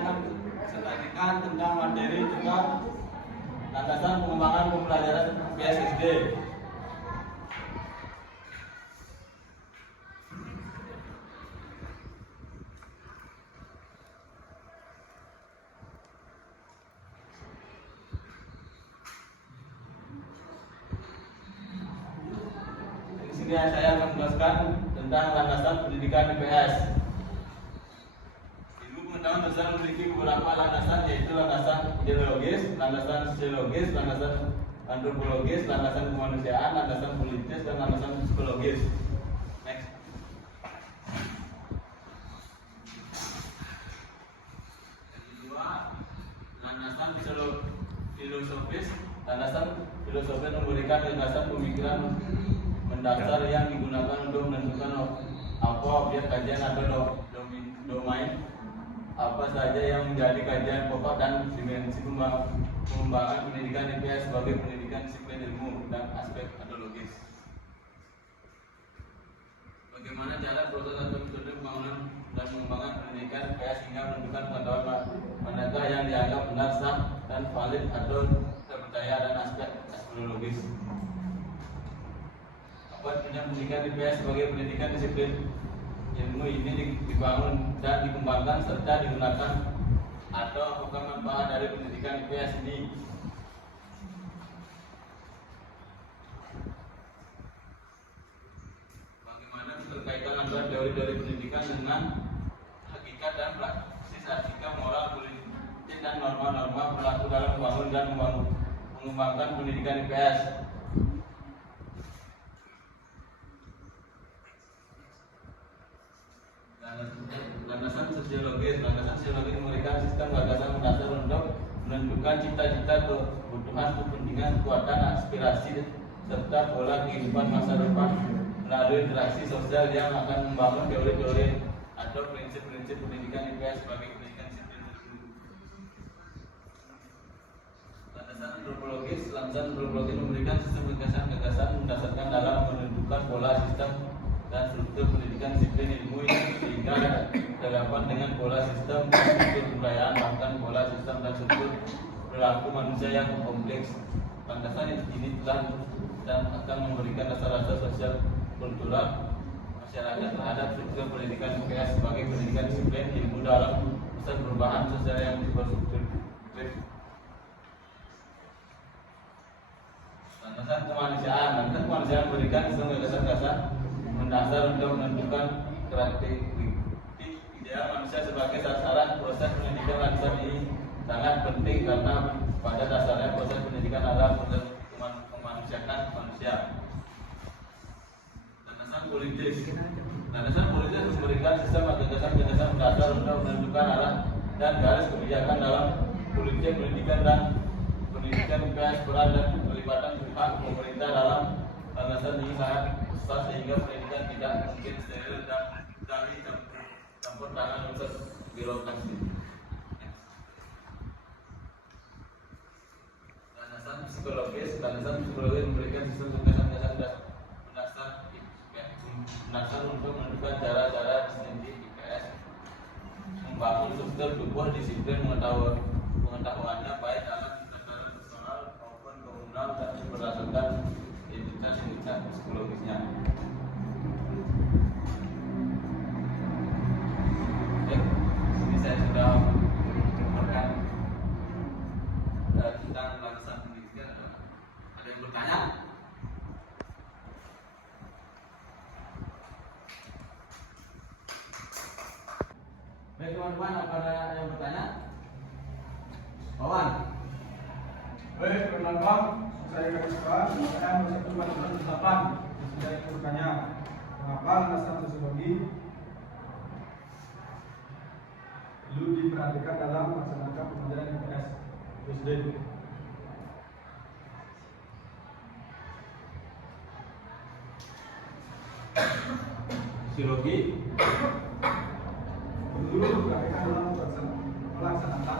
akan sampaikan tentang materi juga landasan pengembangan pembelajaran PSSD. Di sini saya akan menjelaskan tentang landasan pendidikan IPS. Pengetahuan dasar memiliki beberapa landasan, yaitu landasan ideologis, landasan sosiologis, landasan antropologis, landasan kemanusiaan, landasan politis, dan landasan psikologis. Next. Yang kedua, landasan filosofis. Landasan filosofis memberikan landasan pemikiran mendasar yang digunakan untuk menentukan apa objek kajian atau domain apa saja yang menjadi kajian pokok dan dimensi pengembangan pendidikan IPS sebagai pendidikan disiplin ilmu dan aspek metodologis. Bagaimana cara proses atau metode pembangunan dan pengembangan pendidikan IPS hingga menentukan pengetahuan manakah yang dianggap benar, sah, dan valid atau terpercaya, dan aspek metodologis. Apa pendidikan IPS sebagai pendidikan disiplin ilmu ini dibangun dan dikembangkan serta digunakan atau apakah manfaat dari pendidikan IPS ini? Bagaimana keterkaitan antara teori-teori pendidikan dengan hakikat dan praksis etika, moral, politik, dan norma-norma berlaku dalam membangun dan mengembangkan pendidikan IPS? Landasan sosiologis. Landasan sosiologis memberikan sistem gagasan mendasar untuk menentukan cita-cita, kebutuhan, kepentingan, kekuatan, aspirasi, serta pola kehidupan masa depan melalui interaksi sosial yang akan membangun teori-teori atau prinsip-prinsip pendidikan IPS sebagai pendidikan disiplin ilmu. Landasan antropologis. Landasan antropologis memberikan sistem gagasan mendasarkan dalam menentukan pola sistem dan struktur pendidikan disiplin ilmu sehingga terdapat dengan pola sistem dan struktur kebudayaan, bahkan pola sistem dan struktur perilaku manusia yang kompleks. Landasan ini telah dan akan memberikan dasar-dasar sosial kultural masyarakat terhadap struktur pendidikan IPS sebagai pendidikan disiplin ilmu dalam proses perubahan sosial yang berstruktur. Landasan kemanusiaan. Landasan kemanusiaan memberikan sistem gagasan mendasar untuk menentukan karakteristik ideal manusia sebagai sasaran proses pendidikan. Landasan ini sangat penting karena pada dasarnya proses pendidikan adalah proses memanusiakan manusia. Landasan politis. Landasan politis memberikan sistem gagasan mendasar untuk menentukan arah dan garis kebijakan dalam politik pendidikan dan pendidikan IPS. Peran dan pelibatan pihak pemerintah dalam landasan ini sangat besar sehingga pendidikan tidak mungkin steril dan dari campur tangan unsur birokrasi. Landasan psikologis. Landasan psikologis memberikan sistem gagasan mendasar untuk menentukan cara-cara distintif IPS membangun struktur tubuh disiplin pengetahuannya baik dalam tataran personal maupun komunal dan berdasarkan identitas psikologisnya. Ini saya sudah memberikan tentang landasan pendidikan. Ada yang bertanya? Baik teman-teman, apa ada yang bertanya? Wawan. Baik teman-teman, saya gariskan saya nomor 1/8 sudah bertanya mengapa landasan sosiologi perlu diperhatikan dalam melaksanakan pembelajaran IPS SD. Sosiologi perlu diperhatikan dalam melaksanakan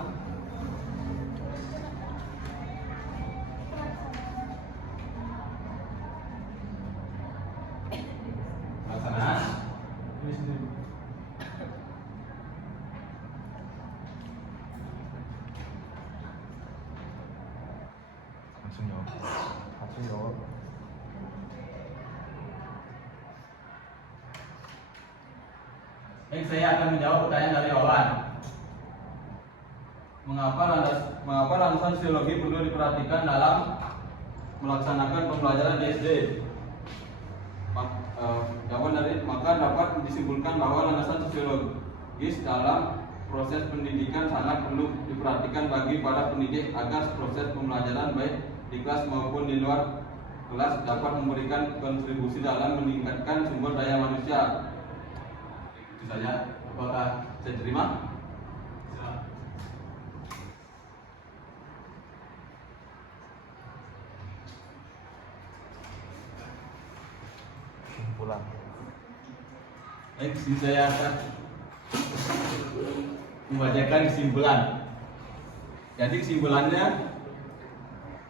langsung jawab. Satu jawab. Baik, saya akan menjawab pertanyaan dari Wawan. Mengapa landasan sosiologi perlu diperhatikan dalam melaksanakan pembelajaran di SD? Maka dapat disimpulkan bahwa landasan sosiologis dalam proses pendidikan sangat perlu diperhatikan bagi para pendidik agar proses pembelajaran baik di kelas maupun di luar kelas dapat memberikan kontribusi dalam meningkatkan sumber daya manusia. Itu saja. Apakah saya terima? Kesimpulan. Baik, saya akan membacakan kesimpulan. Jadi kesimpulannya,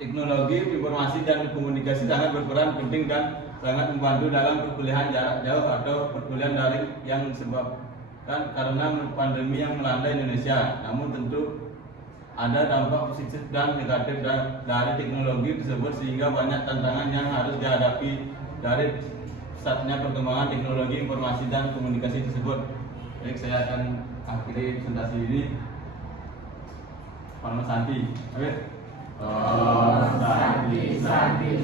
teknologi informasi dan komunikasi sangat berperan penting dan sangat membantu dalam perkuliahan jarak jauh atau perkuliahan daring yang disebabkan karena pandemi yang melanda Indonesia. Namun tentu ada dampak positif dan negatif dari teknologi tersebut sehingga banyak tantangan yang harus dihadapi dari pesatnya perkembangan teknologi informasi dan komunikasi tersebut. Baik, saya akan akhiri presentasi ini. Pak Santi. Oke. Oh, Santi.